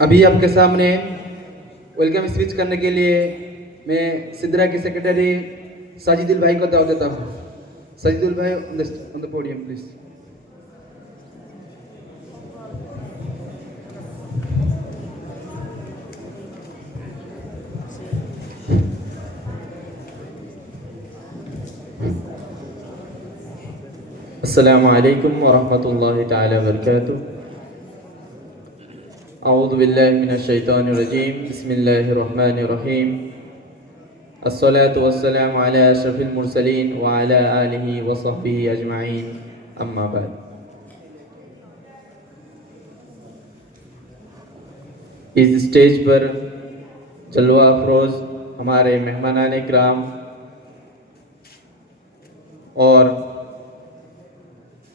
अभी आपके सामने वेलकम स्पीच करने के लिए मैं सिद्रा के सेक्रेटरी साजिदुल भाई को दावत देता हूँ। साजिदुल भाई ऑन द पोडियम प्लीज। अस्सलामु अलैकुम वरहमतुल्लाहि तआला वबरकातुहू अऊज़ु बिल्लाहि मिनश शैतानिर रजीम बिस्मिल्लाहिर रहमानिर रहीम अस्सलातु वस्सलामु अला अशरफिल मुरसलीन व अला आलिहि व सहबिहि अजमाइन अम्मा बाद। इस स्टेज पर जलवा अफरोज हमारे मेहमानान इकराम और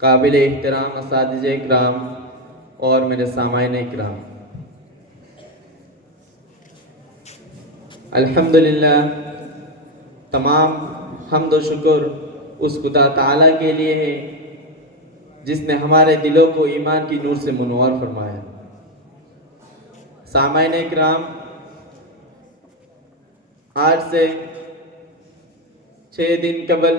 काबिल एहतराम असातिज़े इकराम और मेरे सामाईन इकराम, अल्हम्दुलिल्लाह तमाम हम्द व शुक्र उस खुदा ताला के लिए है जिसने हमारे दिलों को ईमान की नूर से मुनव्वर फरमाया। सामाईन इकराम, आज से 6 दिन कबल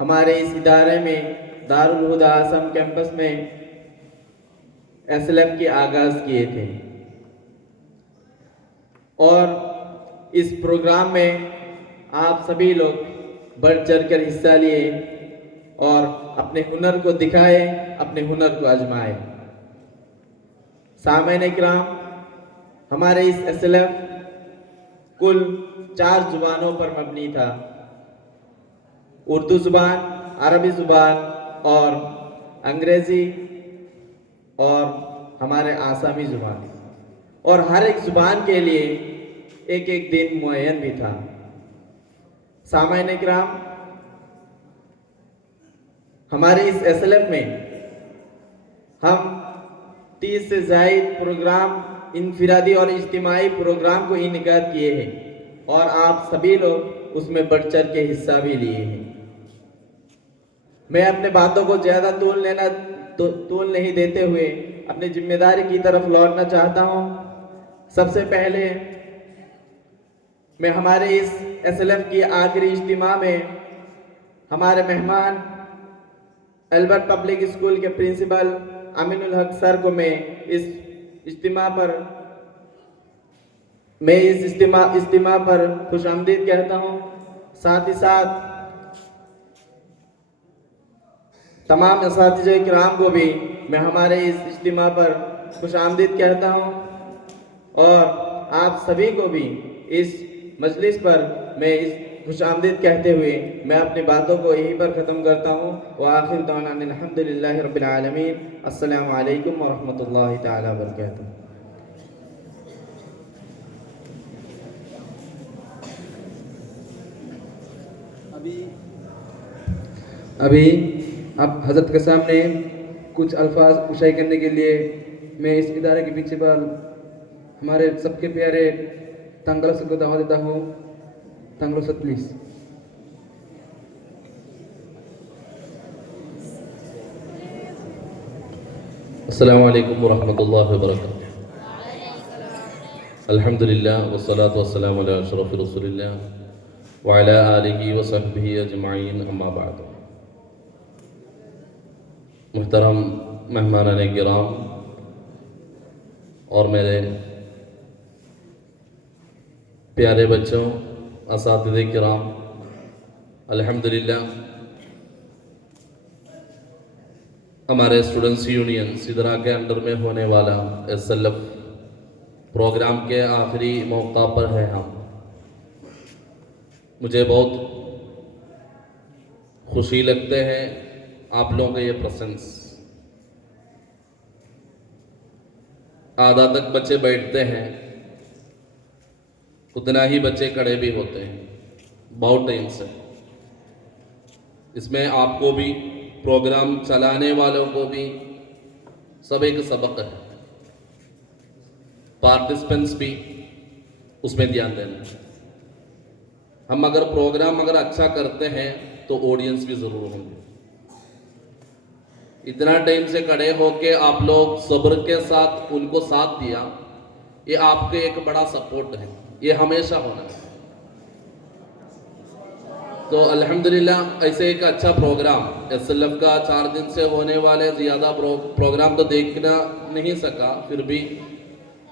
हमारे इस इदारे में दारुल हुदा आसम कैंपस में एसएलएफ के आगाज़ किए थे और इस प्रोग्राम में आप सभी लोग बढ़ चढ़ कर हिस्सा लिए और अपने हुनर को दिखाए, अपने हुनर को आजमाए। सामईन इकराम, हमारे इस एसएलएफ कुल 4 जुबानों पर मबनी था, उर्दू ज़ुबान, अरबी ज़ुबान और अंग्रेज़ी और हमारे आसामी ज़ुबान, और हर एक ज़ुबान के लिए एक एक दिन मुअय्यन भी था। सामाईन इकराम, हमारे इस एसएलएफ में हम 30 से ज़ायद प्रोग्राम, इनफिरादी और इज्तिमाई प्रोग्राम को इनेकाद किए हैं और आप सभी लोग उसमें बढ़ चढ़ के हिस्सा भी लिए हैं। मैं अपने बातों को ज़्यादा तूल नहीं देते हुए अपनी जिम्मेदारी की तरफ लौटना चाहता हूँ। सबसे पहले मैं हमारे इस एसएलएफ की आखिरी इज्तिमा में हमारे मेहमान एल्बर्ट पब्लिक स्कूल के प्रिंसिपल अमीनुल हक सर को मैं इस इज्तिमा पर खुशामदीद कहता हूँ। साथ ही साथ तमाम असातिज़े इकराम को भी मैं हमारे इस इज्तिमा पर खुशामदीद कहता हूँ और आप सभी को भी इस मजलिस पर मैं इस खुशामदीद कहते हुए मैं अपनी बातों को यहीं पर ख़त्म करता हूँ। व आखिर दाना अल्हम्दुलिल्लाहि रब्बिल आलमीन। अस्सलामु अलैकुम व रहमतुल्लाहि तआला व बरकातुहू। अभी आप हजरत के सामने कुछ अल्फाज उशाई करने के लिए मैं इस इदारे के प्रिंसिपल हमारे सबके प्यारे तंगल को दावा देता हूँ। तंगल सर प्लीज। अस्सलामु अलैकुम वरहमतुल्लाहि वबरकातुहू। अल्हम्दुलिल्लाह वस्सलातु वस्सलामु अला अशरफि रसूलिल्लाह व अला आलिहि व सहबिहि अजमाइन अम्मा बाद। मुहतरम मेहमानान किराम और मेरे प्यारे बच्चों, असातिज़े किराम, अल्हम्दुलिल्लाह हमारे स्टूडेंट्स यूनियन सिदरा के अंडर में होने वाला एसएलएफ प्रोग्राम के आखिरी मौका पर है हम। मुझे बहुत खुशी लगते हैं आप लोगों का ये प्रेजेंस। आधा तक बच्चे बैठते हैं, उतना ही बच्चे खड़े भी होते हैं बहुत टाइम से। इसमें आपको भी, प्रोग्राम चलाने वालों को भी सब एक सबक है, पार्टिसिपेंट्स भी उसमें ध्यान देना। हम अगर प्रोग्राम अच्छा करते हैं तो ऑडियंस भी जरूर होंगे। इतना टाइम से खड़े होके आप लोग सब्र के साथ उनको साथ दिया, ये आपके एक बड़ा सपोर्ट है, ये हमेशा होना है। तो अल्हम्दुलिल्लाह ऐसे एक अच्छा प्रोग्राम एसएलएफ का 4 दिन से होने वाले ज़्यादा प्रोग्राम तो देखना नहीं सका, फिर भी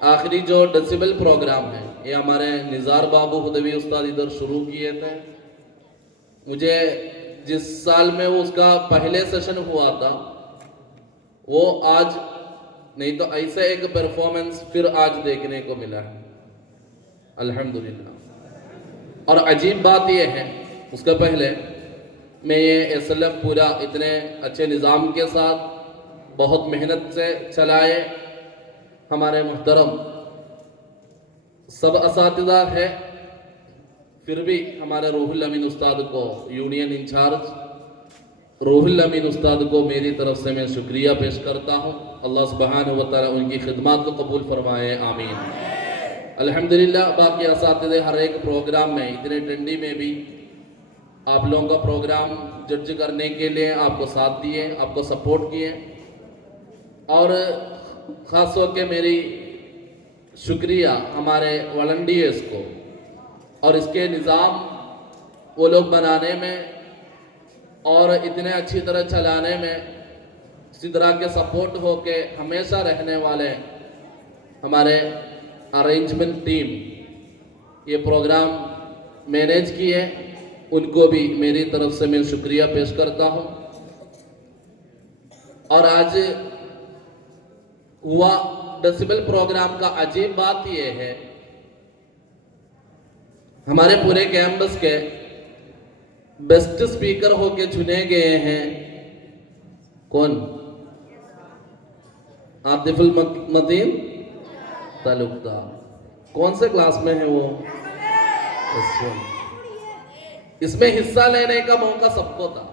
आखिरी जो डेसिबल प्रोग्राम है ये हमारे निज़ार बाबू हुदवी उस्ताद इधर शुरू किए थे। मुझे जिस साल में वो उसका पहले सेशन हुआ था वो आज नहीं तो ऐसे एक परफॉर्मेंस फिर आज देखने को मिला है अल्हम्दुलिल्लाह। और अजीब बात यह है, उसका पहले मैं ये एसएलएफ पूरा इतने अच्छे निज़ाम के साथ बहुत मेहनत से चलाए, हमारे मुहतरम सब असातिज़ा है, फिर भी हमारे रूहुल अमीन उस्ताद को, यूनियन इंचार्ज रूहुल अमीन उस्ताद को मेरी तरफ से मैं शुक्रिया पेश करता हूँ। अल्लाह सुब्हानहू व तआला उनकी खिदमत को कबूल फरमाए, आमीन। अल्हम्दुलिल्लाह बाकी असातिज़े हर एक प्रोग्राम में, इतने ठंडी में भी आप लोगों का प्रोग्राम जज करने के लिए आपको साथ दिए, आपको सपोर्ट किए। और ख़ास तौर के मेरी शुक्रिया हमारे वॉलंटियर्स को और इसके निज़ाम वो लोग बनाने में और इतने अच्छी तरह चलाने में इसी तरह के सपोर्ट हो के हमेशा रहने वाले हमारे अरेंजमेंट टीम ये प्रोग्राम मैनेज किए, उनको भी मेरी तरफ से मैं शुक्रिया पेश करता हूँ। और आज हुआ डेसिबल प्रोग्राम का अजीब बात यह है, हमारे पूरे कैंपस के बेस्ट स्पीकर होके चुने गए हैं कौन? आतिफुल मतीन तालुकदार। कौन से क्लास में है वो? इसमें हिस्सा लेने का मौका सबको था।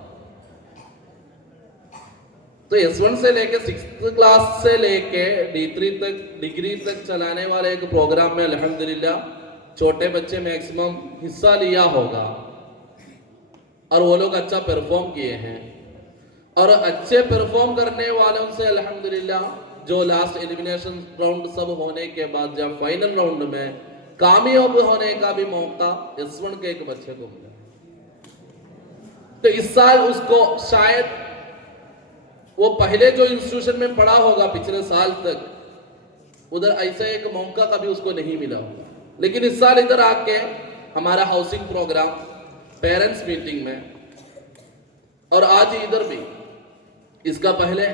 तो S1 से लेके 6th क्लास से लेके डिग्री तक चलाने वाले एक प्रोग्राम में अल्हम्दुलिल्लाह छोटे बच्चे मैक्सिमम हिस्सा लिया होगा और वो लोग अच्छा परफॉर्म किए हैं। और अच्छे परफॉर्म करने वालों से अल्हम्दुलिल्लाह जो लास्ट एलिमिनेशन राउंड सब होने के बाद जब फाइनल राउंड में कामयाब होने का भी मौका S1 के एक बच्चे को मिला। तो इस साल उसको शायद वो पहले जो इंस्टीट्यूशन में पढ़ा होगा पिछले साल तक, उधर ऐसा एक मौका कभी उसको नहीं मिला होगा, लेकिन इस साल इधर आके हमारा हाउसिंग प्रोग्राम, पेरेंट्स मीटिंग में और आज इधर भी, इसका पहले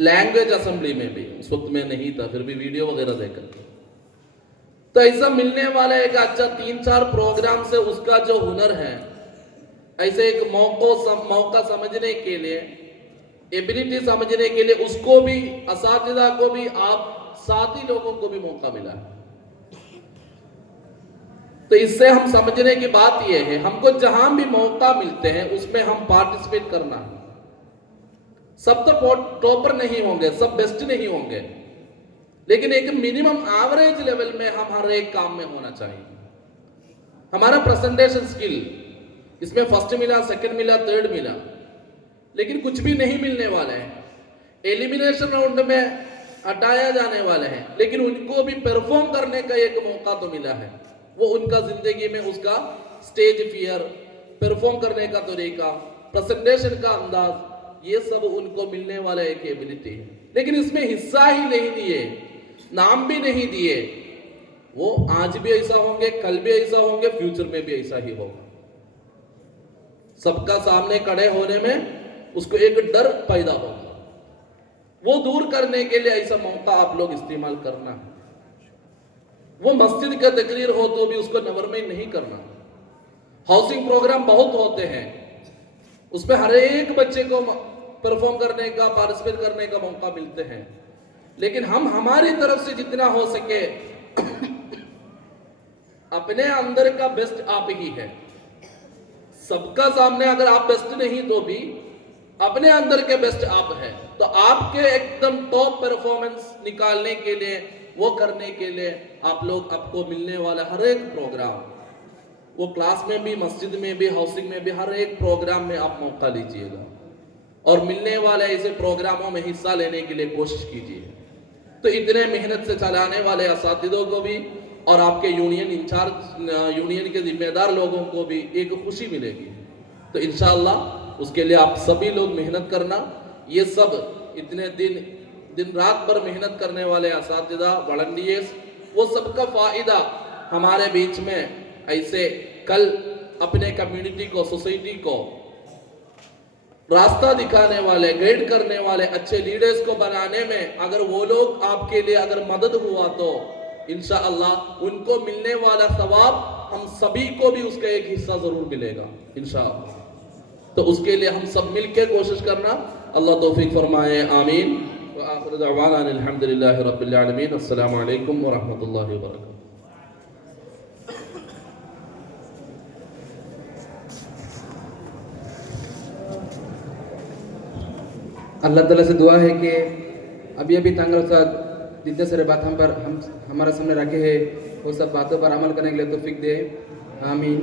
लैंग्वेज असेंबली में भी उस वक्त में नहीं था, फिर भी वीडियो वगैरह देखकर। तो ऐसा मिलने वाला एक अच्छा 3-4 प्रोग्राम से उसका जो हुनर है, ऐसे एक मौका समझने के लिए, एबिलिटी समझने के लिए उसको भी, असातिज़ा को भी, आप साथी लोगों को भी मौका मिला है। तो इससे हम समझने की बात यह है, हमको जहां भी मौका मिलते हैं उसमें हम पार्टिसिपेट करना है। सब तो टॉपर नहीं होंगे, सब बेस्ट नहीं होंगे, लेकिन एक मिनिमम एवरेज लेवल में हम हर एक काम में होना चाहिए। हमारा प्रेजेंटेशन स्किल, इसमें फर्स्ट मिला, सेकंड मिला, थर्ड मिला, लेकिन कुछ भी नहीं मिलने वाले हैं। एलिमिनेशन राउंड में हटाया जाने वाले हैं, लेकिन उनको भी परफॉर्म करने का एक मौका तो मिला है। वो उनका जिंदगी में उसका स्टेज फियर, परफॉर्म करने का तरीका, प्रेजेंटेशन का अंदाज, ये सब उनको मिलने वाला एक एबिलिटी है। लेकिन इसमें हिस्सा ही नहीं लिए, नाम भी नहीं दिए, वो आज भी ऐसा होंगे, कल भी ऐसा होंगे, फ्यूचर में भी ऐसा ही होगा। सबका सामने खड़े होने में उसको एक डर पैदा होगा, वो दूर करने के लिए ऐसा मौका आप लोग इस्तेमाल करना है। वो मस्जिद का तकरीर हो तो भी उसको नवरमेंट नहीं करना। हाउसिंग प्रोग्राम बहुत होते हैं, उसमें हर एक बच्चे को परफॉर्म करने का, पार्टिसिपेट करने का मौका मिलते हैं, लेकिन हम हमारी तरफ से जितना हो सके अपने अंदर का बेस्ट आप ही है। सबका सामने अगर आप बेस्ट नहीं तो भी अपने अंदर के बेस्ट आप है, तो आपके एकदम टॉप परफॉर्मेंस निकालने के लिए, वो करने के लिए आप लोग, आपको मिलने वाला हर एक प्रोग्राम, वो क्लास में भी, मस्जिद में भी, हाउसिंग में भी, हर एक प्रोग्राम में आप मौका लीजिएगा और मिलने वाले ऐसे प्रोग्रामों में हिस्सा लेने के लिए कोशिश कीजिए। तो इतने मेहनत से चलाने वाले असातिज़ों को भी और आपके यूनियन इंचार्ज, यूनियन के जिम्मेदार लोगों को भी एक खुशी मिलेगी। तो इंशाअल्लाह उसके लिए आप सभी लोग मेहनत करना। ये सब इतने दिन रात भर मेहनत करने वाले असातिज़ा, वॉलंटियर्स, वो सबका फ़ायदा हमारे बीच में ऐसे कल अपने कम्युनिटी को, सोसाइटी को रास्ता दिखाने वाले, गाइड करने वाले अच्छे लीडर्स को बनाने में अगर वो लोग आपके लिए अगर मदद हुआ तो इंशाअल्लाह उनको मिलने वाला सवाब हम सभी को भी उसका एक हिस्सा जरूर मिलेगा इंशाअल्लाह। तो उसके लिए हम सब मिलकर कोशिश करना। अल्लाह तौफीक फरमाए, आमीन। व आखिर दअवाना अल्हम्दुलिल्लाहि रब्बिल आलमीन। अस्सलामु अलैकुम व रहमतुल्लाहि व बरकातहू। अल्लाह ताला से दुआ है कि अभी तांगल उस्ताद जितने सारे बात हम हमारे सामने रखे हैं वो सब बातों पर अमल करने के लिए तौफीक दे, आमीन।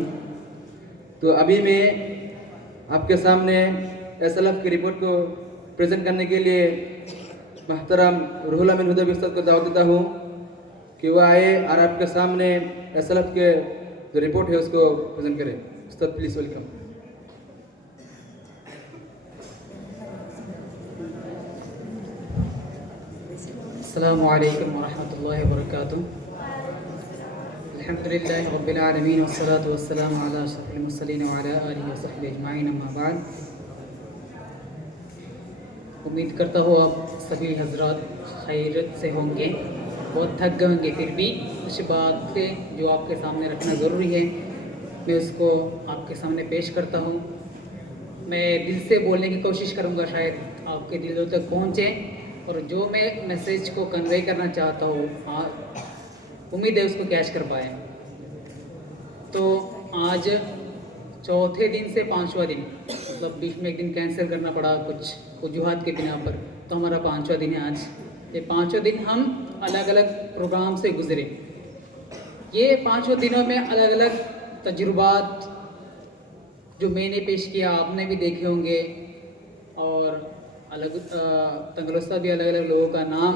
तो अभी मैं आपके सामने एसएलएफ की रिपोर्ट को प्रेजेंट करने के लिए महतरम रूहुल अमीन हुदैबी उस्ताद को दावत देता हूँ कि वो आए और आपके सामने एसएलएफ के जो रिपोर्ट है उसको प्रेजेंट करें। उस्ताद प्लीज़ वेलकम। अस्सलामु अलैकुम वरहमतुल्लाहि वबरकातुहू। अल्हम्दुलिल्लाहि रब्बिल आलमीन वस्सलातु वस्सलामु अला अशरफिल मुरसलीन व अला आलिहि व सहबिहि अजमाइन, अम्मा बाद। उम्मीद करता हूँ आप सभी हजरात खैरियत से होंगे। बहुत थक गए होंगे, फिर भी कुछ बातें जो आपके सामने रखना ज़रूरी है मैं उसको आपके सामने पेश करता हूँ। मैं दिल से बोलने की कोशिश करूँगा, शायद आपके दिलों तक पहुँचे और जो मैं मैसेज को कन्वे करना चाहता हूँ उम्मीद है उसको कैच कर पाए। तो आज चौथे दिन से पांचवा दिन, मतलब बीच में एक दिन कैंसिल करना पड़ा कुछ वजूहात के बिना पर, तो हमारा पांचवा दिन है आज। ये पांचों दिन हम अलग अलग प्रोग्राम से गुजरे। ये पांचों दिनों में अलग अलग तजुर्बात जो मैंने पेश किया आपने भी देखे होंगे, और अलग तंगलस्ता भी अलग अलग लोगों का नाम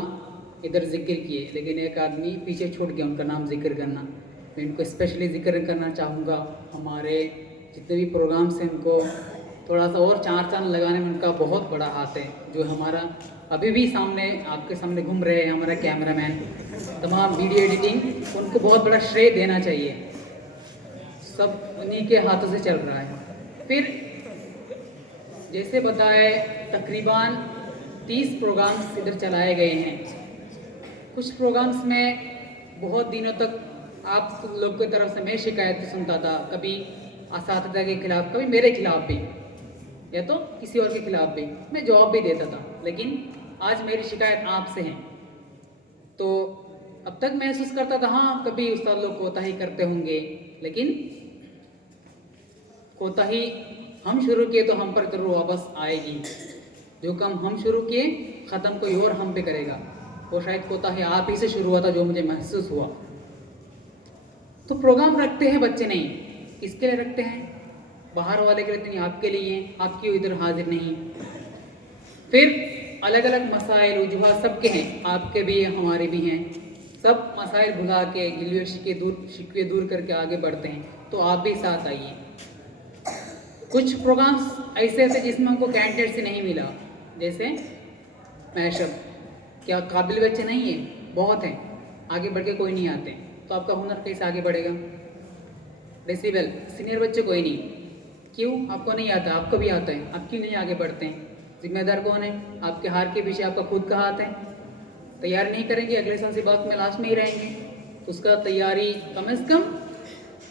इधर जिक्र किए, लेकिन एक आदमी पीछे छूट गया उनका नाम जिक्र करना। मैं इनको स्पेशली जिक्र करना चाहूँगा। हमारे जितने भी प्रोग्राम्स हैं उनको थोड़ा सा और चार चांद लगाने में उनका बहुत बड़ा हाथ है। जो हमारा अभी भी सामने आपके सामने घूम रहे हैं हमारा कैमरामैन, तमाम वीडियो एडिटिंग, उनको बहुत बड़ा श्रेय देना चाहिए। सब उन्हीं के हाथों से चल रहा है। फिर जैसे बताए तकरीबन 30 प्रोग्राम्स इधर चलाए गए हैं। कुछ प्रोग्राम्स में बहुत दिनों तक आप लोग की तरफ से मैं शिकायत सुनता था, कभी असातिज़ा के खिलाफ, कभी मेरे खिलाफ भी, या तो किसी और के खिलाफ भी। मैं जवाब भी देता था, लेकिन आज मेरी शिकायत आपसे है। तो अब तक महसूस करता था हाँ कभी उस्ताद लोग कोताही करते होंगे, लेकिन कोताही हम शुरू किए तो हम पर जरूर वापस आएगी। जो काम हम शुरू किए ख़त्म कोई और हम पे करेगा। वो शायद कोताही आप ही से शुरू हुआ था, जो मुझे महसूस हुआ। तो प्रोग्राम रखते हैं बच्चे नहीं, किसके लिए रखते हैं? बाहर वाले के लिए नहीं, आपके लिए। आप क्यों इधर हाजिर नहीं? फिर अलग अलग मसाइल वजूहात सबके हैं, आपके भी हैं हमारे भी हैं। सब मसाइल भुला के गिले शिकवे दूर करके आगे बढ़ते हैं। तो आप भी साथ आइए। कुछ प्रोग्राम्स ऐसे थे जिसमें हमको कैंडिडेट से नहीं मिला, जैसे मैशअप। क्या काबिल बच्चे नहीं हैं? बहुत हैं, आगे बढ़ के कोई नहीं आते। तो आपका हुनर कैसे आगे बढ़ेगा? डेसिबल सीनियर बच्चे कोई नहीं। क्यों? आपको नहीं आता, आपको भी आता है, आप क्यों नहीं आगे बढ़ते हैं? जिम्मेदार कौन है? आपके हार के पीछे आपका खुद का हाथ है। तैयार नहीं करेंगे, अगले साल से बात में लास्ट में ही रहेंगे। उसका तैयारी कम से कम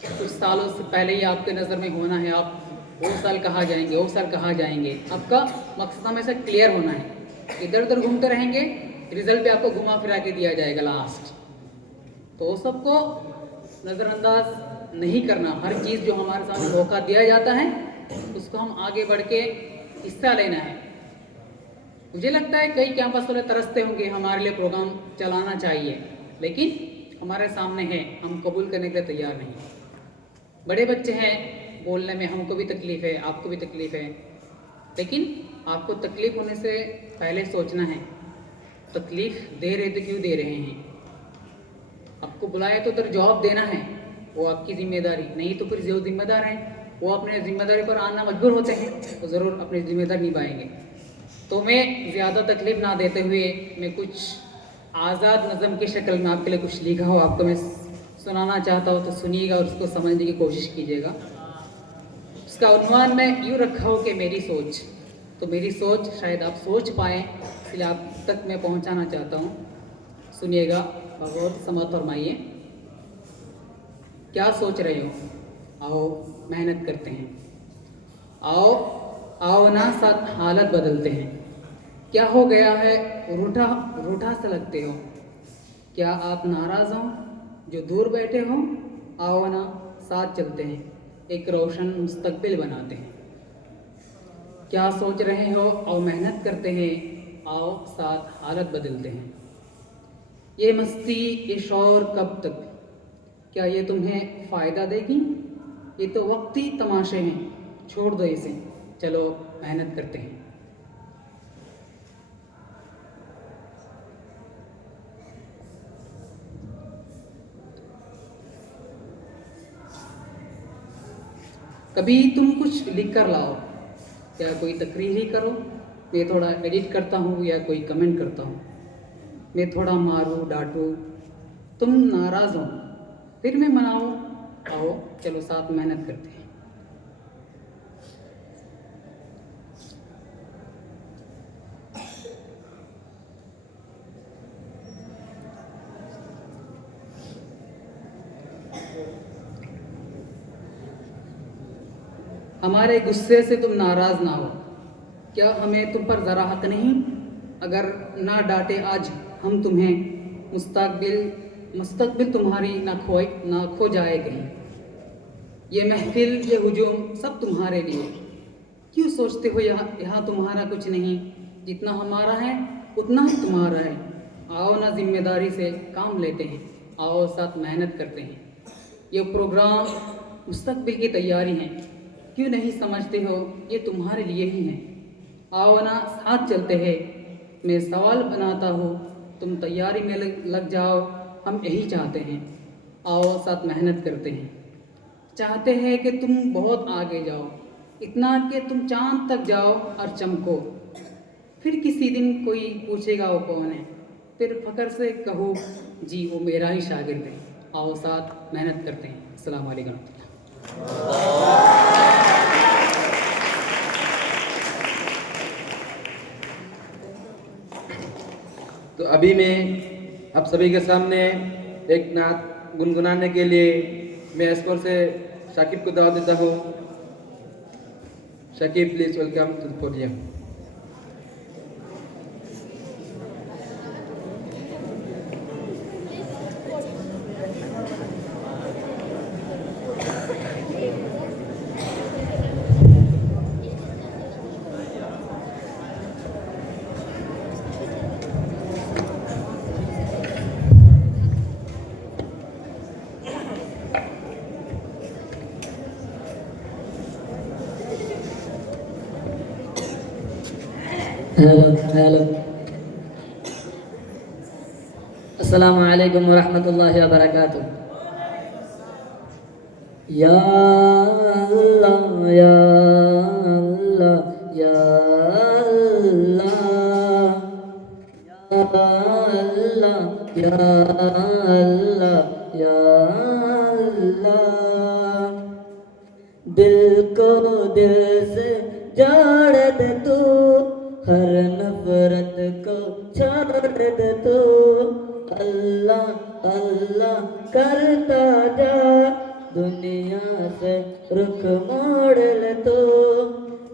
कुछ सालों से पहले ही आपके नज़र में होना है। आप वो साल कहाँ जाएंगे, वो साल कहाँ जाएंगे, आपका मकसद हमेशा क्लियर होना है। इधर उधर घूमते रहेंगे, रिजल्ट भी आपको घुमा फिरा के दिया जाएगा लास्ट। तो वो सबको नज़रअंदाज नहीं करना। हर चीज़ जो हमारे सामने मौका दिया जाता है उसको हम आगे बढ़ के हिस्सा लेना है। मुझे लगता है कई कैंपस वाले तरसते होंगे हमारे लिए प्रोग्राम चलाना चाहिए, लेकिन हमारे सामने है, हम कबूल करने के लिए तैयार नहीं। बड़े बच्चे हैं, बोलने में हमको भी तकलीफ़ है, आपको भी तकलीफ़ है, लेकिन आपको तकलीफ़ होने से पहले सोचना है तकलीफ़ दे रहे तो क्यों दे रहे हैं। आपको बुलाया तो उधर जवाब देना है, वो आपकी जिम्मेदारी। नहीं तो फिर जो जिम्मेदार हैं वो अपने जिम्मेदारी पर आना मजबूर होते हैं, तो ज़रूर अपनी जिम्मेदारी निभाएंगे। तो मैं ज़्यादा तकलीफ़ ना देते हुए मैं कुछ आज़ाद नज़म की शक्ल में आपके लिए कुछ लिखा हो आपको मैं सुनाना चाहता हूँ, तो सुनिएगा और उसको समझने की कोशिश कीजिएगा। उसका उन्वान मैं यूँ रखा हो कि मेरी सोच। तो मेरी सोच शायद आप सोच पाएँ, इसलिए आप तक मैं पहुँचाना चाहता हूँ। सुनिएगा, बहुत समात फरमाइए। क्या सोच रहे हो, आओ मेहनत करते हैं। आओ आओ ना साथ हालत बदलते हैं। क्या हो गया है, रूठा रूठा सा लगते हो। क्या आप नाराज़ हो जो दूर बैठे हो, आओ ना साथ चलते हैं, एक रोशन मुस्तकबिल बनाते हैं। क्या सोच रहे हो, आओ मेहनत करते हैं, आओ साथ हालत बदलते हैं। ये मस्ती ये शौर कब तक, क्या ये तुम्हें फ़ायदा देगी, ये तो वक्ती तमाशे हैं, छोड़ दो इसे, चलो मेहनत करते हैं। कभी तुम कुछ लिख कर लाओ, या कोई तकरीर ही करो, मैं थोड़ा एडिट करता हूँ या कोई कमेंट करता हूँ, मैं थोड़ा मारूँ डांटूँ, तुम नाराज़ हो फिर मैं मनाऊँ, आओ चलो साथ मेहनत करते हैं। हमारे गुस्से से तुम नाराज़ ना हो, क्या हमें तुम पर ज़रा हक नहीं, अगर ना डांटे आज हम तुम्हें, मुस्तकबिल तुम्हारी ना खो जाए कहीं। ये महफिल ये हुजूम सब तुम्हारे लिए, क्यों सोचते हो यहाँ तुम्हारा कुछ नहीं, जितना हमारा है उतना ही तुम्हारा है। आओ ना जिम्मेदारी से काम लेते हैं, आओ साथ मेहनत करते हैं। ये प्रोग्राम मुस्तकबिल की तैयारी है, क्यों नहीं समझते हो ये तुम्हारे लिए ही है। आओ ना साथ चलते हैं, मैं सवाल बनाता हूँ, तुम तैयारी में लग जाओ, हम यही चाहते हैं। आओ साथ मेहनत करते हैं, चाहते हैं कि तुम बहुत आगे जाओ, इतना कि तुम चांद तक जाओ और चमको। फिर किसी दिन कोई पूछेगा वो कौन है, फिर फ़ख्र से कहो जी वो मेरा ही शागिर्द है। आओ साथ मेहनत करते हैं। अस्सलाम वालेकुम। तो अभी मैं आप सभी के सामने एक नात गुनगुनाने के लिए मैं स्कोर से शाकिब को दावत देता हूँ। Shakib please welcome to the podium. Hello अस्सलामु अलैकुम वरहमतुल्लाहि वबरकातुह। या अल्लाह या अल्लाह या अल्लाह या अल्लाह या अल्लाह या अल्लाह। दिल को दिल से जोड़ दे तू, हर नफरत को छोड़ दे तू। अल्लाह अल्लाह करता जा, दुनिया से रुख मोड़ ले तो।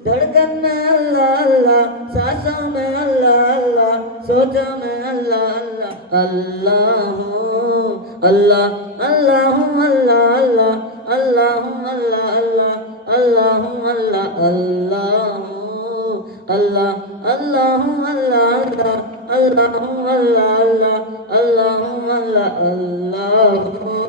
धड़कन में अल्लाह अल्लाह, सांसों में अल्लाह अल्लाह, सोचों में अल्लाह अल्लाह, अल्लाह हूँ अल्लाह, अल्लाह हूँ अल्लाह अल्लाह, अल्लाह हूँ अल्लाह अल्लाह, अल्लाह हूँ अल्लाह, अल्लाह हूँ अल्लाह, अल्लाह हूँ अल्लाह अल्लाह, अल्लाह हूँ अल्लाह अल्लाह, अल्लाह हूँ अल्लाह, अल्लाह हूँ।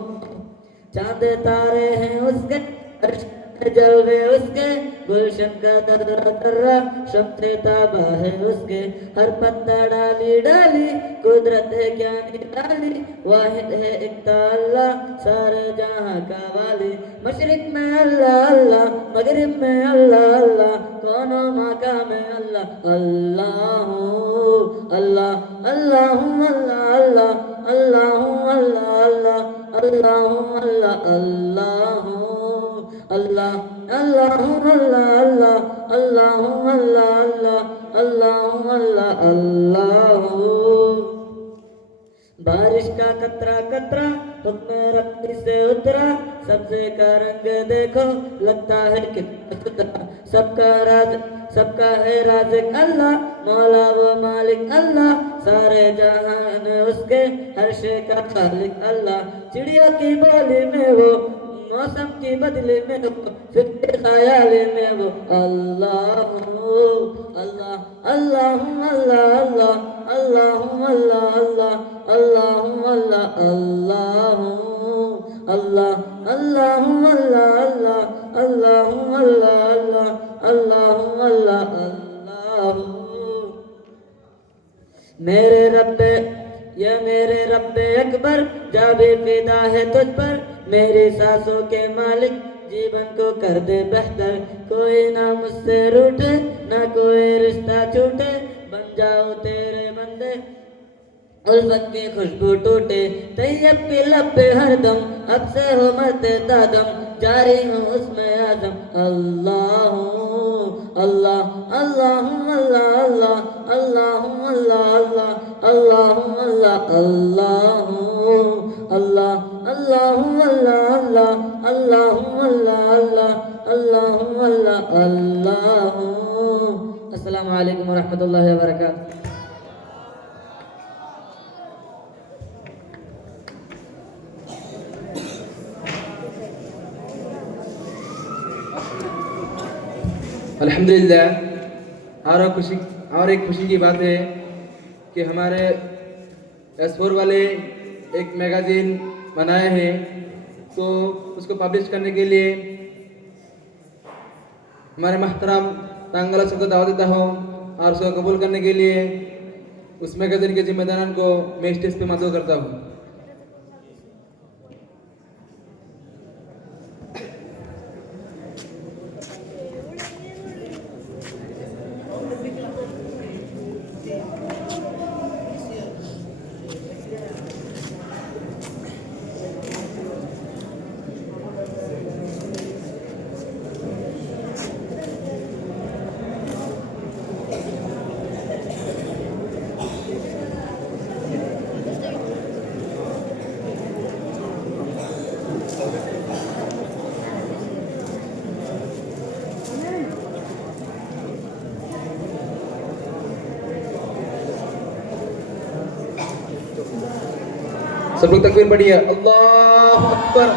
चांद तारे हैं उसके, अर्श पे जलवे उसके, गुलशन का दर्रा दर्रा शब्द ताबा है उसके। हर पत्ता डाली डाली कुदरत है क्या निराली, वाहिद है इकता अल्लाह, सारे जहां का वाली। मशरिक में अल्लाह अल्लाह, मगरिब में अल्लाह अल्लाह, कोनों माका में अल्लाह, अल्लाह हूँ अल्लाह, अल्लाह हूँ अल्लाह अल्लाह, अल्लाह हूँ अल्लाह अल्लाह, अल्लाह हूँ अल्लाह, अल्लाह हूँ अल्लाह, अल्लाह हूँ अल्लाह अल्लाह, अल्लाह हूँ अल्लाह अल्लाह, अल्लाह हूँ अल्लाह, अल्लाह हूँ। बारिश का कतरा कतरा हुक्म रब्बी से उतरा, सब्जे का रंग देखो लगता है कितना सुथरा। सबका राज सबका है राज़िक अल्लाह, मौला व मालिक अल्लाह, सारे जहान उसके, हर शे का खालिक अल्लाह। चिड़ियों की बोली में वो, मौसम की बदले में वो, फिक्र ख्याल में वो, अल्लाह हूँ अल्लाह, अल्लाह हूँ अल्लाह अल्लाह, अल्लाह हूँ अल्लाह अल्लाह, अल्लाह हूँ अल्लाह, अल्लाह हूँ अल्लाह, अल्लाह हूँ अल्लाह अल्लाह, अल्लाह हूँ अल्लाह अल्लाह, अल्लाह हूँ अल्लाह, अल्लाह हूँ। मेरे रब्बे या मेरे रब्बे अकबर, जा भी फिदा है तुझ पर, मेरी सांसों के मालिक, जीवन को कर दे बेहतर। कोई ना मुझसे रूठे, ना कोई रिश्ता छूटे, बन जाओ तेरे बंदे, उल्फत की खुशबू टूटे। तैयब की लब पे हरदम, अब से हो मरते दादम, जारी हूँ उसमें आजम, अल्लाह हूँ अल्लाह, अल्लाह हूँ अल्लाह अल्लाह, अल्लाह हूँ अल्लाह अल्लाह, अल्लाह हूँ अल्लाह, अल्लाह हूँ अल्लाह, अल्लाह हूँ अल्लाह अल्लाह, अल्लाह हूँ अल्लाह अल्लाह, अल्लाह हूँ अल्लाह, अल्लाह हूँ। अस्सलामु अलैकुम व रहमतुल्लाहि व बरकातहू। अल्हम्दुलिल्लाह। और एक खुशी की बात है कि हमारे S4 वाले एक मैगज़ीन बनाए हैं, तो उसको पब्लिश करने के लिए हमारे महतरम तांगला को दावत देता हूँ, और उसको कबूल करने के लिए उस मैगज़ीन के जिम्मेदारान को मैं स्टेज पे मदद करता हूँ। सब लोग तकबीर पढ़िए, अल्लाहु अकबर।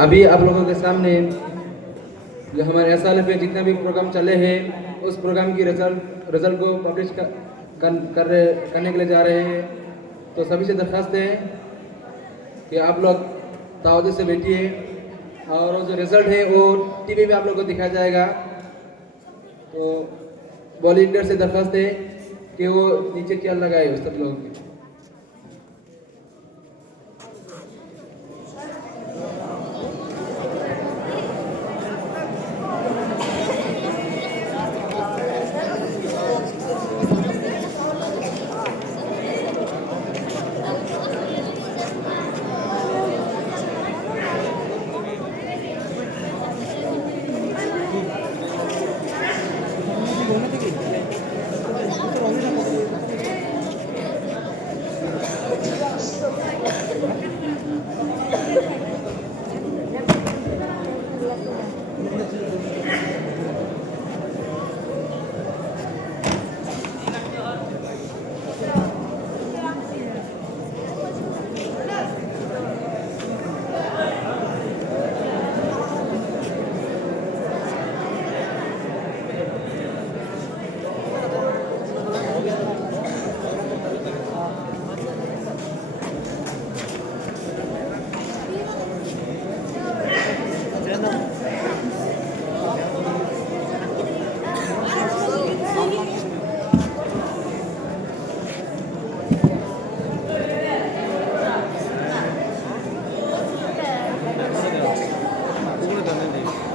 अभी आप लोगों के सामने जो हमारे SLF पे जितने भी प्रोग्राम चले हैं, उस प्रोग्राम की रिजल्ट को पब्लिश करने के लिए जा रहे हैं। तो सभी से दरख्वास्त है कि आप लोग तावुज़ से बैठिए, और वो जो रिजल्ट है वो टीवी में आप लोग को दिखाया जाएगा। तो वॉलंटियर से दरख्वास्त है कि वो नीचे चेयर लगाए सब लोगों की। 그거는